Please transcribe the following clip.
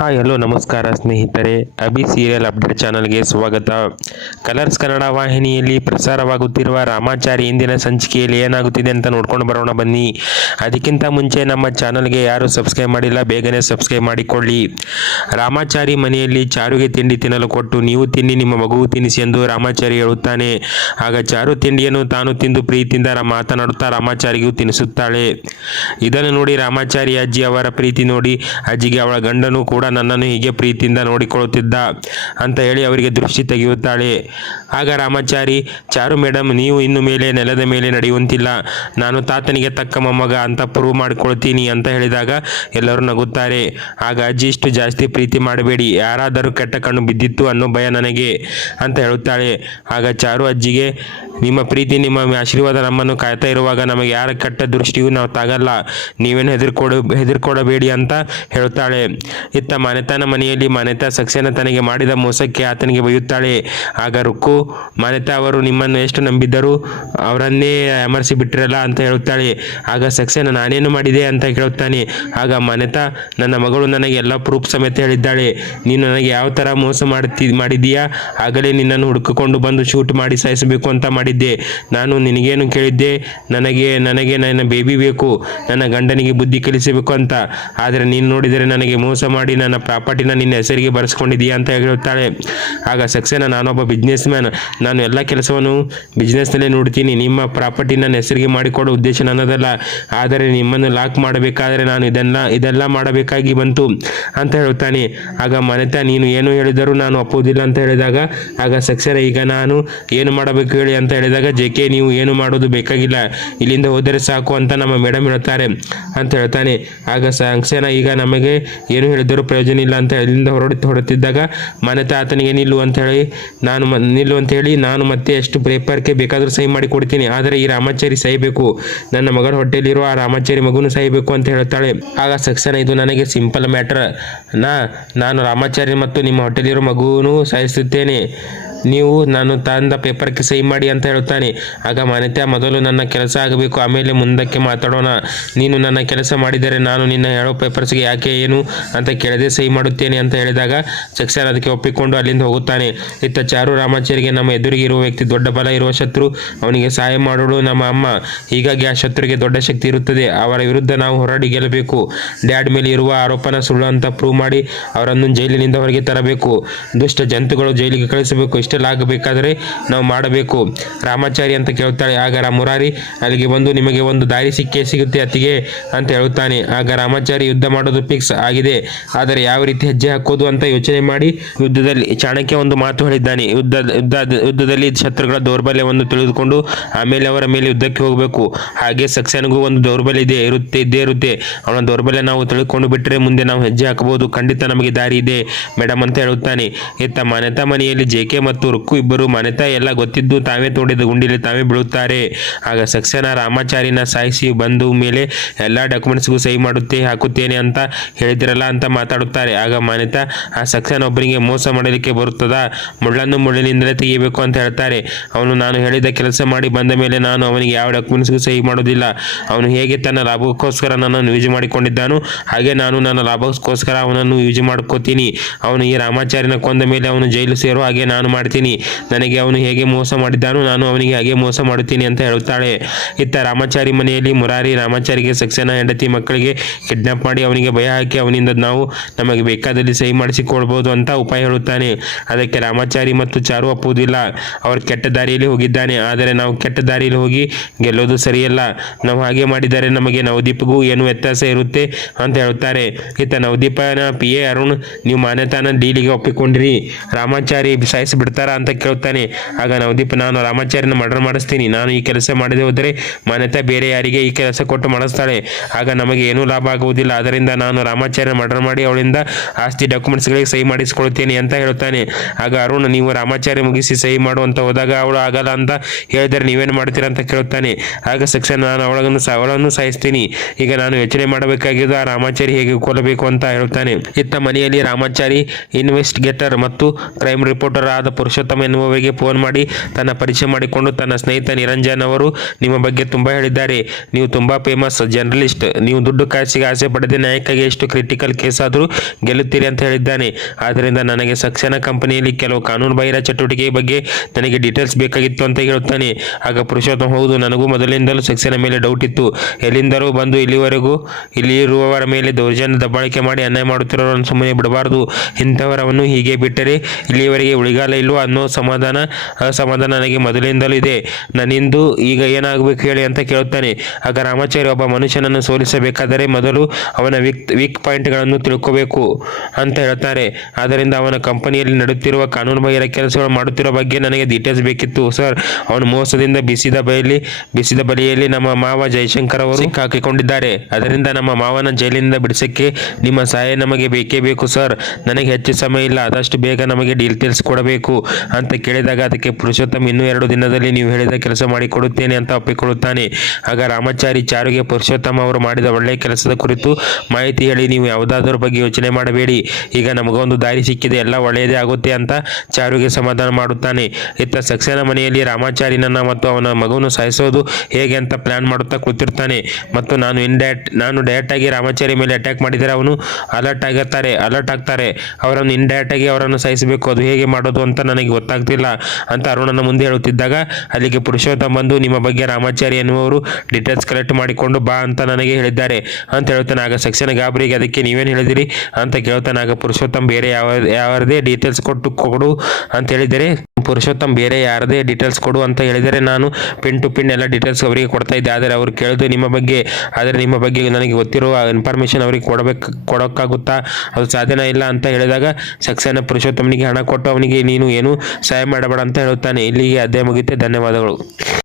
Hi, hello, ನಮಸ್ಕಾರ ಸ್ನೇಹಿತರೆ. Abhi serial update ಚಾನಲ್ಗೆ ಸ್ವಾಗತ. ಕಲರ್ಸ್ ಕನ್ನಡ ವಾಹಿನಿಯಲ್ಲಿ ಪ್ರಸಾರವಾಗುತ್ತಿರುವ ರಾಮಾಚಾರಿ ಇಂದಿನ ಸಂಚಿಕೆಯಲ್ಲಿ ಏನಾಗುತ್ತಿದೆ ಅಂತ ನೋಡ್ಕೊಂಡು ಬರೋಣ ಬನ್ನಿ. ಅದಕ್ಕಿಂತ ಮುಂಚೆ ನಮ್ಮ ಚಾನಲ್ಗೆ ಯಾರು ಸಬ್ಸ್ಕ್ರೈಬ್ ಮಾಡಿಲ್ಲ, ಬೇಗನೆ ಸಬ್ಸ್ಕ್ರೈಬ್ ಮಾಡಿಕೊಳ್ಳಿ. ರಾಮಾಚಾರಿ ಮನೆಯಲ್ಲಿ ಚಾರುಗೆ ತಿಂಡಿ ತಿನ್ನಲು ಕೊಟ್ಟು ನೀವು ತಿನ್ನಿ, ನಿಮ್ಮ ಮಗು ತಿನ್ನಿಸಿ ಎಂದು ರಾಮಾಚಾರಿ ಹೇಳುತ್ತಾನೆ. ಆಗ ಚಾರು ತಿಂಡಿಯನ್ನು ತಾನು ತಿಂದು ಪ್ರೀತಿಯಿಂದ ಮಾತನಾಡುತ್ತಾ ರಾಮಾಚಾರಿಗೂ ತಿನ್ನಿಸುತ್ತಾಳೆ. ಇದನ್ನು ನೋಡಿ ರಾಮಾಚಾರಿ ಅಜ್ಜಿ ಅವರ ಪ್ರೀತಿ ನೋಡಿ, ಅಜ್ಜಿಗೆ ಅವಳ ಗಂಡನು ಕೂಡ ನನ್ನನ್ನು ಹೀಗೆ ಪ್ರೀತಿಯಿಂದ ನೋಡಿಕೊಳ್ಳುತ್ತಿದ್ದ ಅಂತ ಹೇಳಿ ಅವರಿಗೆ ದೃಷ್ಟಿ ತೆಗೆಯುತ್ತಾಳೆ. ಆಗ ರಾಮಾಚಾರಿ, ಚಾರು ಮೇಡಮ್ ನೀವು ಇನ್ನು ಮೇಲೆ ನೆಲದ ಮೇಲೆ ನಡೆಯುವಂತಿಲ್ಲ. ನಾನು ತಾತನಿಗೆ ತಕ್ಕ ಮೊಮ್ಮಗ ಅಂತ ಪ್ರೂವ್ ಮಾಡಿಕೊಳ್ತೀನಿ ಅಂತ ಹೇಳಿದಾಗ ಎಲ್ಲರೂ ನಗುತ್ತಾರೆ. ಆಗ ಅಜ್ಜಿ, ಇಷ್ಟು ಜಾಸ್ತಿ ಪ್ರೀತಿ ಮಾಡಬೇಡಿ. ಯಾರಾದರೂ ಕೆಟ್ಟ ಕಣ್ಣು ಬಿದ್ದಿತ್ತು ಅನ್ನೋ ಭಯ ನನಗೆ ಅಂತ ಹೇಳುತ್ತಾಳೆ. ಆಗ ಚಾರು ಅಜ್ಜಿಗೆ, ನಿಮ್ಮ ಪ್ರೀತಿ, ನಿಮ್ಮ ಆಶೀರ್ವಾದ ನಮ್ಮನ್ನು ಕಾಯ್ತಾ ಇರುವಾಗ ನಮಗೆ ಯಾರ ಕೆಟ್ಟ ದೃಷ್ಟಿಯೂ ನಾವು ತಾಗಲ್ಲ. ನೀವೇನು ಹೆದರ್ಕೊಡ, ಹೆದರ್ಕೊಡಬೇಡಿ ಅಂತ ಹೇಳುತ್ತಾಳೆ. ಇತ್ತ ಮನೆತನ ಮನೆಯಲ್ಲಿ ಮನೆತ ಸಕ್ಸೇನ ತನಗೆ ಮಾಡಿದ ಮೋಸಕ್ಕೆ ಆತನಿಗೆ ಬೈಯುತ್ತಾಳೆ. ಆಗ ರುಕ್ಕು, ಮನೆತ ಅವರು ನಿಮ್ಮನ್ನು ಎಷ್ಟು ನಂಬಿದ್ದರು ಅವರನ್ನೇ ಅಮರ್ಸಿ ಬಿಟ್ಟಿರಲ್ಲ ಅಂತ ಹೇಳುತ್ತಾಳೆ. ಆಗ ಸಕ್ಸೇನ, ನಾನೇನು ಮಾಡಿದೆ ಅಂತ ಕೇಳುತ್ತಾನೆ. ಆಗ ಮನೆತ, ನನ್ನ ಮಗಳು ನನಗೆ ಎಲ್ಲ ಪ್ರೂಫ್ ಸಮೇತ ಹೇಳಿದ್ದಾಳೆ. ನೀನು ನನಗೆ ಯಾವ ಥರ ಮೋಸ ಮಾಡ್ತಿ, ಮಾಡಿದ್ದೀಯಾ? ಆಗಲೇ ನಿನ್ನನ್ನು ಹುಡುಕಿಕೊಂಡು ಬಂದು ಶೂಟ್ ಮಾಡಿ ಸಾಯಿಸಬೇಕು ಅಂತ ಮಾಡಿದ್ದೆ. ನಾನು ನಿನಗೇನು ಕೇಳಿದ್ದೆ? ನನಗೆ ನನಗೆ ನನ್ನ ಬೇಬಿ ಬೇಕು. ನನ್ನ ಗಂಡನಿಗೆ ಬುದ್ಧಿ ಕಲಿಸಬೇಕು ಅಂತ. ಆದರೆ ನೀನು ನೋಡಿದರೆ ನನಗೆ ಮೋಸ ಮಾಡಿ ನನ್ನ ಪ್ರಾಪರ್ಟಿನ ನಿನ್ನ ಹೆಸರಿಗೆ ಬರೆಸ್ಕೊಂಡಿದೀಯಾ ಅಂತ ಹೇಳುತ್ತಾಳೆ. ಆಗ ಸಕ್ಸೇನ, ನಾನೊಬ್ಬ ಬಿಸ್ನೆಸ್ ಮ್ಯಾನ್ ನಾನು ಎಲ್ಲ ಕೆಲಸವನ್ನು ಬಿಸ್ನೆಸ್ನಲ್ಲೇ ನೋಡ್ತೀನಿ. ನಿಮ್ಮ ಪ್ರಾಪರ್ಟಿ ನನ್ನ ಹೆಸರಿಗೆ ಮಾಡಿಕೊಡೋ ಉದ್ದೇಶ ನನ್ನದಲ್ಲ. ಆದರೆ ನಿಮ್ಮನ್ನು ಲಾಕ್ ಮಾಡಬೇಕಾದರೆ ನಾನು ಇದೆಲ್ಲ ಇದೆಲ್ಲ ಮಾಡಬೇಕಾಗಿ ಬಂತು ಅಂತ ಹೇಳುತ್ತಾನೆ. ಆಗ ಮನೆತ, ನೀನು ಏನು ಹೇಳಿದರೂ ನಾನು ಒಪ್ಪುವುದಿಲ್ಲ ಅಂತ ಹೇಳಿದಾಗ, ಆಗ ಸಕ್ಸೇನ, ಈಗ ನಾನು ಏನು ಮಾಡಬೇಕು ಹೇಳಿ ಅಂತ ಹೇಳಿದಾಗ, ಜೆ ಕೆ, ನೀವು ಏನು ಮಾಡೋದು ಬೇಕಾಗಿಲ್ಲ. ಇಲ್ಲಿಂದ ಹೋದರೆ ಸಾಕು ಅಂತ ನಮ್ಮ ಮೇಡಮ್ ಹೇಳ್ತಾರೆ ಅಂತ ಹೇಳ್ತಾನೆ. ಆಗ ಸಂಕ್ಸೇನ ಈಗ ನಮಗೆ ಏನು ಹೇಳಿದರೂ ಪ್ರಯೋಜನ ಇಲ್ಲ ಅಂತ ಇಲ್ಲಿಂದ ಹೊರಡಿ ಹೊರಡುತ್ತಿದ್ದಾಗ ಮನೆತ ಆತನಿಗೆ ನಿಲ್ಲು ಅಂತ ಹೇಳಿ ನಾನು ನಿಲ್ಲು ಅಂತ ಹೇಳಿ ನಾನು ಮತ್ತೆ ಎಷ್ಟು ಪೇಪರ್ಗೆ ಬೇಕಾದರೂ ಸಹಿ ಮಾಡಿ ಕೊಡ್ತೀನಿ. ಆದರೆ ಈ ರಾಮಾಚಾರಿ ಸಹಿಬೇಕು. ನನ್ನ ಮಗಳ ಹೊಟ್ಟೆಯಲ್ಲಿರುವ ಆ ರಾಮಾಚಾರಿ ಮಗುನು ಸಹಿಬೇಕು ಅಂತ ಹೇಳ್ತಾಳೆ. ಆಗ ಸಕ್ಸೇನ ಇದು ನನಗೆ ಸಿಂಪಲ್ ಮ್ಯಾಟರ್. ನಾ, ನಾನು ರಾಮಾಚಾರಿ ಮತ್ತು ನಿಮ್ಮ ಹೊಟ್ಟೆಲಿರೋ ಮಗುವನ್ನು ಸಾಯಿಸುತ್ತೇನೆ ನೀವು ನಾನು ತಂದ ಪೇಪರ್ಗೆ ಸಹಿ ಮಾಡಿ ಅಂತ ಹೇಳ್ತಾನೆ ಆಗ ಮಾನ್ಯತೆ, ಮೊದಲು ನನ್ನ ಕೆಲಸ ಆಗಬೇಕು, ಆಮೇಲೆ ಮುಂದಕ್ಕೆ ಮಾತಾಡೋಣ. ನೀನು ನನ್ನ ಕೆಲಸ ಮಾಡಿದರೆ ನಾನು ನಿನ್ನ ಹೇಳೋ ಪೇಪರ್ಸ್ಗೆ ಯಾಕೆ ಏನು ಅಂತ ಕೇಳದೆ ಸಹಿ ಮಾಡುತ್ತೇನೆ ಅಂತ ಹೇಳಿದಾಗ ಸಕ್ಸರ್ ಅದಕ್ಕೆ ಒಪ್ಪಿಕೊಂಡು ಅಲ್ಲಿಂದ ಹೋಗುತ್ತಾನೆ. ಇತ್ತ ಚಾರು ರಾಮಾಚಾರಿಗೆ ನಮ್ಮ ಎದುರಿಗೆ ಇರುವ ವ್ಯಕ್ತಿ ದೊಡ್ಡ ಬಲ ಇರುವ ಶತ್ರು, ಅವನಿಗೆ ಸಹಾಯ ಮಾಡೋಳು ನಮ್ಮ ಅಮ್ಮ. ಹೀಗಾಗಿ ಆ ಶತ್ರುಗೆ ದೊಡ್ಡ ಶಕ್ತಿ ಇರುತ್ತದೆ. ಅವರ ವಿರುದ್ಧ ನಾವು ಹೋರಾಡಿ ಗೆಲ್ಲಬೇಕು. ಡ್ಯಾಡ್ ಮೇಲೆ ಇರುವ ಆರೋಪನ ಸುಳ್ಳು ಅಂತ ಪ್ರೂವ್ ಮಾಡಿ ಅವರನ್ನು ಜೈಲಿನಿಂದ ಹೊರಗೆ ತರಬೇಕು. ದುಷ್ಟ ಜಂತುಗಳು ಜೈಲಿಗೆ ಕಳಿಸಬೇಕು ಇಷ್ಟೆಲ್ಲ ಆಗಬೇಕಾದರೆ ನಾವು ಮಾಡಬೇಕು. ರಾಮಾಚಾರಿ ಅಂತ ಕೇಳ್ತಾಳೆ, ಆಗ ಮುರಾರಿ, ಅಲ್ಲಿಗೆ ಬಂದು ನಿಮಗೆ ಒಂದು ದಾರಿ ಸಿಕ್ಕೇ ಸಿಗುತ್ತೆ ಅತ್ತಿಗೆ, ಅಂತ ಹೇಳುತ್ತಾನೆ. ಆಗ ರಾಮಾಚಾರಿ ಯುದ್ಧ ಮಾಡೋದು ಫಿಕ್ಸ್ ಆಗಿದೆ. ಆದರೆ ಯಾವ ರೀತಿ ಹೆಜ್ಜೆ ಹಾಕೋದು ಅಂತ ಯೋಚನೆ ಮಾಡಿ ಯುದ್ಧದಲ್ಲಿ ಚಾಣಕ್ಯ ಒಂದು ಮಾತು ಹೇಳಿದ್ದಾನೆ. ಯುದ್ಧ ಯುದ್ಧ, ಯುದ್ಧದಲ್ಲಿ ಶತ್ರುಗಳ ದೌರ್ಬಲ್ಯವನ್ನು ತಿಳಿದುಕೊಂಡು ಆಮೇಲೆ ಅವರ ಮೇಲೆ ಯುದ್ಧಕ್ಕೆ ಹೋಗಬೇಕು. ಹಾಗೆ ಸಕ್ಸೇನ್ಗೂ ಒಂದು ದೌರ್ಬಲ್ಯ ಇದೆ, ಇರುತ್ತೆ, ಇದ್ದೇ ಇರುತ್ತೆ. ಅವನ ದೌರ್ಬಲ್ಯ ನಾವು ತಿಳ್ಕೊಂಡು ಬಿಟ್ಟರೆ ಮುಂದೆ ನಾವು ಹೆಜ್ಜೆ ಹಾಕಬಹುದು. ಖಂಡಿತ ನಮಗೆ ದಾರಿ ಇದೆ ಮೇಡಮ್ ಅಂತ ಹೇಳುತ್ತಾನೆ. ಇತ್ತ ಮನೆತ ಮನೆಯಲ್ಲಿ ಜೆ ಕೆ ಮತ್ತು ರುಕ್ಕು ಇಬ್ಬರು ಮನೆತ ಎಲ್ಲ ಗೊತ್ತಿದ್ದು ತಾವೇ ತೋಡಿದ ಗುಂಡಿಲಿ ತಾವೇ ಬೀಳುತ್ತಾರೆ. ಆಗ ಸಕ್ಸೇನ ರಾಮಾಚಾರಿನ ಸಾಯಿಸಿ ಬಂದು ಮೇಲೆ ಎಲ್ಲ ಡಾಕ್ಯುಮೆಂಟ್ಸ್ಗೂ ಸಹಿ ಮಾಡುತ್ತೆ ಹಾಕುತ್ತೇನೆ ಅಂತ ಹೇಳಿದಿರಲ್ಲ ಅಂತ ಮಾತಾಡುತ್ತಾರೆ. ಆಗ ಮನೆತ ಆ ಸಕ್ಸೇನ ಒಬ್ಬರಿಗೆ ಮೋಸ ಮಾಡಲಿಕ್ಕೆ ಬರುತ್ತದ? ಮುಳ್ಳನ್ನು ಮುಳ್ಳಿನಿಂದಲೇ ತೆಗೆಯಬೇಕು ಅಂತ ಹೇಳ್ತಾರೆ. ಅವನು ನಾನು ಹೇಳಿದ ಕೆಲಸ ಮಾಡಿ ಬಂದ ಮೇಲೆ ನಾನು ಅವನಿಗೆ ಯಾವ ಡಾಕ್ಯುಮೆಂಟ್ಸ್ಗೂ ಸಹಿ ಮಾಡೋದಿಲ್ಲ ಅವನು ಹೇಗೆ ತನ್ನ ಲಾಭಕ್ಕೋಸ್ಕರ ನನ್ನನ್ನು ಯೂಸ್ ಮಾಡಿಕೊಂಡಿದ್ದಾನೋ, ಹಾಗೆ ನಾನು ನನ್ನ ಲಾಭಕ್ಕೋಸ್ಕರ ಅವನನ್ನು ಯೂಸ್ ಮಾಡ್ಕೋತೀನಿ. ಅವನು ಈ ರಾಮಾಚಾರ್ಯನ ಕೊಂದ ಮೇಲೆ ಅವನು ಜೈಲು ಸೇರೋ ಹಾಗೆ ನಾನು ಮಾಡ್ತೀನಿ ನನಗೆ ಅವನು ಹೇಗೆ ಮೋಸ ಮಾಡಿದ್ದಾನೋ ನಾನು ಅವನಿಗೆ ಹಾಗೆ ಮೋಸ ಮಾಡುತ್ತೀನಿ ಅಂತ ಹೇಳುತ್ತಾಳೆ. ಇತ್ತ ರಾಮಾಚಾರಿ ಮನೆಯಲ್ಲಿ ಮುರಾರಿ ರಾಮಾಚಾರಿಗೆ ಸಕ್ಸೇನಾ ಹೆಂಡತಿ ಮಕ್ಕಳಿಗೆ ಕಿಡ್ನಾಪ್ ಮಾಡಿ ಅವನಿಗೆ ಭಯ ಹಾಕಿ ಅವನಿಂದ ನಾವು ನಮಗೆ ಬೇಕಾದಲ್ಲಿ ಸಹಿ ಮಾಡಿಸಿಕೊಳ್ಬೋದು ಅಂತ ಉಪಾಯ ಹೇಳುತ್ತಾನೆ. ಅದಕ್ಕೆ ರಾಮಾಚಾರಿ ಮತ್ತು ಚಾರು ಒಪ್ಪುವುದಿಲ್ಲ. ಅವರು ಕೆಟ್ಟ ದಾರಿಯಲ್ಲಿ ಹೋಗಿದ್ದಾನೆ. ಆದರೆ ನಾವು ಕೆಟ್ಟ ದಾರಿಯಲ್ಲಿ ಹೋಗಿ ಗೆಲ್ಲೋದು ಸರಿಯಲ್ಲ. ನಾವು ಹಾಗೆ ಮಾಡಿದರೆ ನಮಗೆ ನವದೀಪ್ಗೂ ಏನು ವ್ಯತ್ಯಾಸ ಇರುತ್ತೆ ಅಂತ ಹೇಳುತ್ತಾರೆ. ಇತ್ತ ನವದೀಪನ ಪಿ ಎ ಅರುಣ್, ನೀವು ಮಾನ್ಯತಾನ ಡೀಲಿಗೆ ಒಪ್ಪಿಕೊಂಡಿರಿ. ರಾಮಾಚಾರಿ ಸಾಯಿಸಿ ಬಿಡ್ತಾರಾ ಅಂತ ಕೇಳುತ್ತಾನೆ ಆಗ ನವದೀಪ್ ನಾನು ರಾಮಾಚಾರ್ಯನ ಮರ್ಡರ್ ಮಾಡಿಸ್ತೀನಿ. ನಾನು ಈ ಕೆಲಸ ಮಾಡದೆ ಹೋದರೆ ಮಾನ್ಯತಾ ಬೇರೆ ಯಾರಿಗೆ ಈ ಕೆಲಸ ಕೊಟ್ಟು ಮಾಡಿಸ್ತಾಳೆ. ಆಗ ನಮಗೆ ಏನೂ ಲಾಭ ಆಗುವುದಿಲ್ಲ. ಅದರಿಂದ ನಾನು ರಾಮಾಚಾರ್ಯನ ಮರ್ಡರ್ ಮಾಡಿ ಅವಳಿಂದ ಆಸ್ತಿ ಡಾಕ್ಯುಮೆಂಟ್ಸ್ಗಳಿಗೆ ಸಹಿ ಮಾಡಿಸಿಕೊಳ್ತೇನೆ ಅಂತ ಹೇಳ್ತಾನೆ. ಆಗ ಅರುಣ್, ನೀವು ರಾಮಾಚಾರ್ಯ ಮುಗಿಸಿ ಸಹಿ ಮಾಡುವಂತ ಹೋದಾಗ ಅವಳು ಆಗಲ್ಲ ಅಂತ ಹೇಳಿದರೆ ನೀವೇನು ಮಾಡ್ತೀರಾ ಅಂತ ಕೇಳುತ್ತಾನೆ ಆಗ ಸಕ್ಷನ್ ನಾನು ಅವಳನ್ನು ಅವಳನ್ನು ಸಾಯಿಸ್ತೀನಿ ಈಗ ನಾನು ಯೋಚನೆ ಮಾಡಬೇಕಾಗಿದ್ದು ಆ ರಾಮಾಚಾರಿ ಹೇಗೆ ಕೊಲ್ಲಬೇಕು ಅಂತ ಹೇಳುತ್ತಾನೆ ಇತ್ತ ಮನೆಯಲ್ಲಿ ರಾಮಾಚಾರಿ, ಇನ್ವೆಸ್ಟಿಗೇಟರ್ ಮತ್ತು ಕ್ರೈಮ್ ರಿಪೋರ್ಟರ್ ಆದ ಪುರುಷ ಪುರುಷೋತ್ತಮ ಎನ್ನುವವರಿಗೆ ಫೋನ್ ಮಾಡಿ, ತನ್ನ ಪರಿಚಯ ಮಾಡಿಕೊಂಡು ತನ್ನ ಸ್ನೇಹಿತ ನಿರಂಜನ್ ಅವರು ನಿಮ್ಮ ಬಗ್ಗೆ ತುಂಬ ಹೇಳಿದ್ದಾರೆ. ನೀವು ತುಂಬ ಫೇಮಸ್ ಜರ್ನಲಿಸ್ಟ್ ನೀವು ದುಡ್ಡು ಕಾಸಿಗೆ ಆಸೆ ಪಡೆದ ನಾಯಕಗೆ ಎಷ್ಟು ಕ್ರಿಟಿಕಲ್ ಕೇಸ್ ಆದರೂ ಗೆಲ್ಲುತ್ತೀರಿ ಅಂತ ಹೇಳಿದ್ದಾನೆ. ಆದ್ದರಿಂದ ನನಗೆ ಸಕ್ಸೇನಾ ಕಂಪನಿಯಲ್ಲಿ ಕೆಲವು ಕಾನೂನು ಬಾಹಿರ ಚಟುವಟಿಕೆ ಬಗ್ಗೆ ನನಗೆ ಡೀಟೇಲ್ಸ್ ಬೇಕಾಗಿತ್ತು ಅಂತ ಹೇಳುತ್ತಾನೆ. ಆಗ ಪುರುಷೋತ್ತಮ, ಹೌದು, ನನಗೂ ಮೊದಲಿಂದಲೂ ಸಕ್ಸೇನಾ ಮೇಲೆ ಡೌಟ್ ಇತ್ತು. ಎಲ್ಲಿಂದರೂ ಬಂದು ಇಲ್ಲಿವರೆಗೂ ಇಲ್ಲಿ ಇರುವವರ ಮೇಲೆ ದೌರ್ಜನ್ಯ ದಬ್ಬಾಳಿಕೆ ಮಾಡಿ ಅನ್ಯಾಯ ಮಾಡುತ್ತಿರೋರನ್ನು ಸುಮ್ಮನೆ ಬಿಡಬಾರದು. ಇಂಥವರವನ್ನು ಹೀಗೆ ಬಿಟ್ಟರೆ ಇಲ್ಲಿಯವರೆಗೆ ಉಳಿಗಾಲ ಇಲ್ವೋ? ಅನ್ನೋ ಸಮಾಧಾನ ಅಸಮಾಧಾನ ನನಗೆ ಮೊದಲಿಂದಲೂ ಇದೆ. ನನ್ನಿಂದು ಈಗ ಏನಾಗಬೇಕು ಹೇಳಿ ಅಂತ ಕೇಳುತ್ತಾನೆ. ಆಗ ರಾಮಾಚಾರ್ಯ ಒಬ್ಬ ಮನುಷ್ಯನನ್ನು ಸೋಲಿಸಬೇಕಾದರೆ ಮೊದಲು ಅವನ ವೀಕ್ ವೀಕ್ ಪಾಯಿಂಟ್ಗಳನ್ನು ತಿಳ್ಕೋಬೇಕು ಅಂತ ಹೇಳ್ತಾರೆ. ಆದ್ದರಿಂದ ಅವನ ಕಂಪನಿಯಲ್ಲಿ ನಡೆಯುತ್ತಿರುವ ಕಾನೂನು ಕಾನೂನುಬಾಹಿರ ಕೆಲಸಗಳು ಮಾಡುತ್ತಿರುವ ಬಗ್ಗೆ ನನಗೆ ಡೀಟೇಲ್ಸ್ ಬೇಕಿತ್ತು. ಸರ್ ಅವನು ಮೋಸದಿಂದ ಬಿಸಿದ ಬಯಲಿ ಬಿಸಿದ ಬಲಿಯಲ್ಲಿ ನಮ್ಮ ಮಾವ ಜಯಶಂಕರ್ ಅವರು ಹಾಕಿಕೊಂಡಿದ್ದಾರೆ ಅದರಿಂದ ನಮ್ಮ ಮಾವನ ಜೈಲಿನಿಂದ ಬಿಡಿಸಕ್ಕೆ ನಿಮ್ಮ ಸಹಾಯ ನಮಗೆ ಬೇಕೇ ಬೇಕು ಸರ್ ನನಗೆ ಹೆಚ್ಚು ಸಮಯ ಇಲ್ಲ. ಆದಷ್ಟು ಬೇಗ ನಮಗೆ ಡೀಟೇಲ್ಸ್ ಕೊಡಬೇಕು. ಅಂತ ಕೇಳಿದಾಗ ಅದಕ್ಕೆ ಪುರುಷೋತ್ತಮ ಇನ್ನೂ ಎರಡು ದಿನದಲ್ಲಿ ನೀವು ಹೇಳಿದ ಕೆಲಸ ಮಾಡಿಕೊಡುತ್ತೇನೆ ಅಂತ ಒಪ್ಪಿಕೊಳ್ಳುತ್ತಾನೆ. ಆಗ ರಾಮಾಚಾರಿ ಚಾರುಗೆ ಪುರುಷೋತ್ತಮ ಅವರು ಮಾಡಿದ ಒಳ್ಳೆಯ ಕೆಲಸದ ಕುರಿತು ಮಾಹಿತಿ ಹೇಳಿ, ನೀವು ಯಾವುದಾದ್ರ ಬಗ್ಗೆ ಯೋಚನೆ ಮಾಡಬೇಡಿ. ಈಗ ನಮಗೊಂದು ದಾರಿ ಸಿಕ್ಕಿದೆ, ಎಲ್ಲ ಒಳ್ಳೆಯದೇ ಆಗುತ್ತೆ ಅಂತ ಚಾರುಗೆ ಸಮಾಧಾನ ಮಾಡುತ್ತಾನೆ. ಇತ್ತ ಸಕ್ಸೇನಾ ಮನೆಯಲ್ಲಿ ರಾಮಾಚಾರಿನನ್ನ ಮತ್ತು ಅವನ ಮಗುವನ್ನು ಸಾಯಿಸೋದು ಹೇಗೆ ಅಂತ ಪ್ಲಾನ್ ಮಾಡುತ್ತಾ ಕೂತಿರ್ತಾನೆ. ಮತ್ತು ನಾನು ಇಂಡೈರೆಕ್ಟ್ ನಾನು ಡೈರೆಕ್ಟ್ ಆಗಿ ರಾಮಾಚಾರಿ ಮೇಲೆ ಅಟ್ಯಾಕ್ ಮಾಡಿದರೆ ಅವನು ಅಲರ್ಟ್ ಆಗಿರ್ತಾರೆ ಅಲರ್ಟ್ ಆಗ್ತಾರೆ. ಅವರನ್ನು ಇಂಡೈರೆಕ್ಟ್ ಆಗಿ ಅವರನ್ನು ಸಾಯಿಸಬೇಕು, ಅದು ಹೇಗೆ ಮಾಡೋದು ಅಂತ ನನಗೆ ಗೊತ್ತಾಗ್ತಿಲ್ಲ ಅಂತ ಅರುಣನ ಮುಂದೆ ಹೇಳುತ್ತಿದ್ದಾಗ, ಅಲ್ಲಿಗೆ ಪುರುಷೋತ್ತಮ ಬಂದು, ನಿಮ್ಮ ಬಗ್ಗೆ ರಾಮಾಚಾರಿ ಎನ್ನುವರು ಡೀಟೇಲ್ಸ್ ಕಲೆಕ್ಟ್ ಮಾಡಿಕೊಂಡು ಬಾ ಅಂತ ನನಗೆ ಹೇಳಿದ್ದಾರೆ ಅಂತ ಹೇಳ್ತಾನೆ ಆಗ ಸಕ್ಸೇನ ಗಾಬರಿಗೆ, ಅದಕ್ಕೆ ನೀವೇನು ಹೇಳಿದಿರಿ? ಅಂತ ಕೇಳ್ತಾನೆ ಆಗ ಪುರುಷೋತ್ತಮ, ಬೇರೆ ಯಾವ, ಯಾವ್ದೇ ಡೀಟೇಲ್ಸ್ ಕೊಟ್ಟು ಕೊಡು ಅಂತ ಹೇಳಿದರೆ, ಪುರುಷೋತ್ತಮ್ ಬೇರೆ ಯಾರದೇ ಡೀಟೇಲ್ಸ್ ಕೊಡು ಅಂತ ಹೇಳಿದರೆ ನಾನು ಪಿನ್ ಟು ಪಿನ್ ಎಲ್ಲ ಡೀಟೇಲ್ಸ್ ಅವರಿಗೆ ಕೊಡ್ತಾ ಇದ್ದೆ. ಆದರೆ ಅವರು ಕೇಳಿದ್ದು ನಿಮ್ಮ ಬಗ್ಗೆ, ಆದರೆ ನಿಮ್ಮ ಬಗ್ಗೆ ನನಗೆ ಗೊತ್ತಿರುವ ಇನ್ಫಾರ್ಮೇಷನ್ ಅವರಿಗೆ ಕೊಡಬೇಕು, ಕೊಡೋಕ್ಕಾಗುತ್ತಾ? ಅದು ಸಾಧ್ಯನೇ ಇಲ್ಲ ಅಂತ ಹೇಳಿದಾಗ ಸಕ್ಸೇನ ಪುರುಷೋತ್ತಮನಿಗೆ ಹಣ ಕೊಟ್ಟು, ಅವನಿಗೆ ನೀನು ಏನು ಸಹಾಯ ಮಾಡಬೇಡ ಅಂತ ಹೇಳುತ್ತಾನೆ. ಇಲ್ಲಿಗೆ ಅಧ್ಯಾಯ ಮುಗಿತೆ ಧನ್ಯವಾದಗಳು.